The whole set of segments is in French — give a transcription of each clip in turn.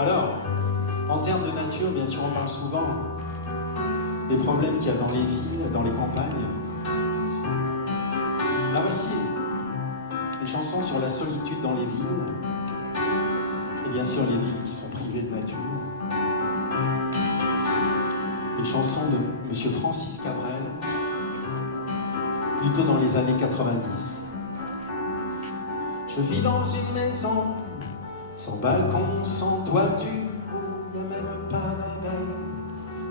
Alors, en termes de nature, bien sûr, on parle souvent des problèmes qu'il y a dans les villes, dans les campagnes. Là voici une chanson sur la solitude dans les villes, et bien sûr les villes qui sont privées de nature. Une chanson de M. Francis Cabrel, plutôt dans les années 90. Je vis dans une maison, sans balcon, sans toiture, où il n'y a même pas d'abeilles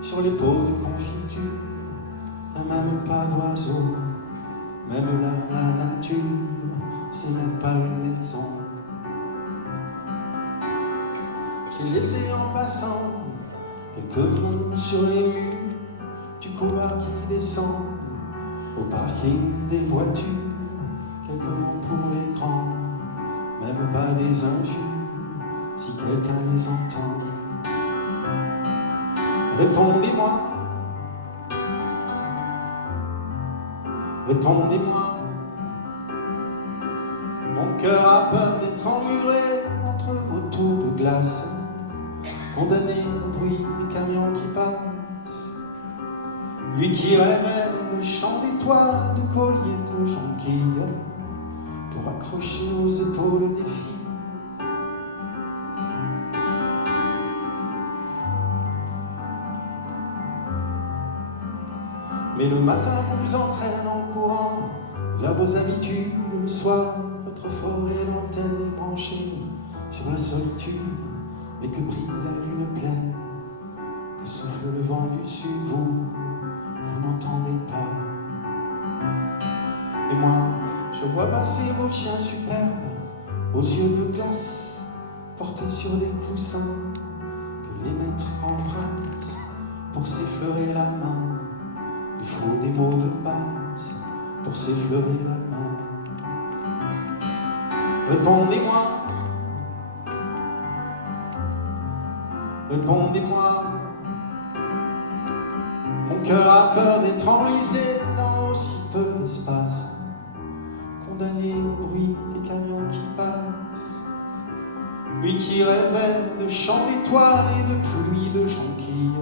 sur les pots de confiture, il n'y a même pas d'oiseaux, même là, la nature, c'est même pas une maison. J'ai laissé en passant quelques mots sur les murs du couloir qui descend au parking des voitures, quelques mots pour les grands, même pas des injures, si quelqu'un les entend. Répondez-moi, répondez-moi. Mon cœur a peur d'être emmuré entre vos tours de glace, condamné au bruit des camions qui passent. Lui qui rêvait de chant d'étoiles, de colliers de jonquilles, pour accrocher aux épaules des filles. Mais le matin vous entraîne en courant vers vos habitudes. Le soir, votre forêt l'antenne est branchée sur la solitude. Mais que brille la lune pleine, que souffle le vent du sud, vous n'entendez pas. Et moi, je vois passer vos chiens superbes, aux yeux de glace, portés sur des coussins, que les maîtres embrassent pour s'effleurer la main. Il faut des mots de passe pour s'effleurer la main. Répondez-moi, répondez-moi. Mon cœur a peur d'être enlisé dans aussi peu d'espace, condamné au bruit des camions qui passent. Lui qui rêvait de chants d'étoiles et de pluie de jonquilles,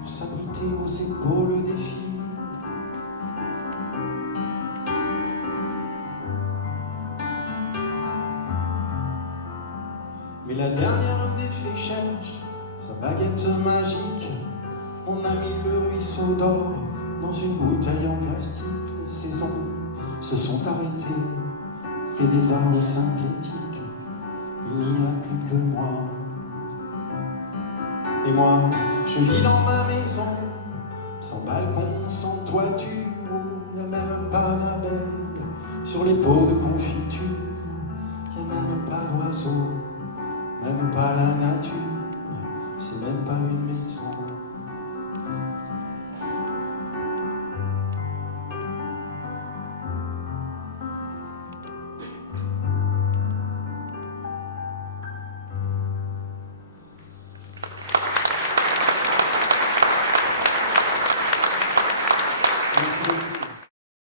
pour s'abriter aux épaules des filles. Mais la dernière des fées cherche sa baguette magique. On a mis le ruisseau d'or dans une bouteille en plastique. Les saisons se sont arrêtées, fait des arbres synthétiques. Il n'y a plus que moi. Et moi, je vis dans ma maison, sans balcon, sans toiture, où il n'y a même pas d'abeilles sur les pots de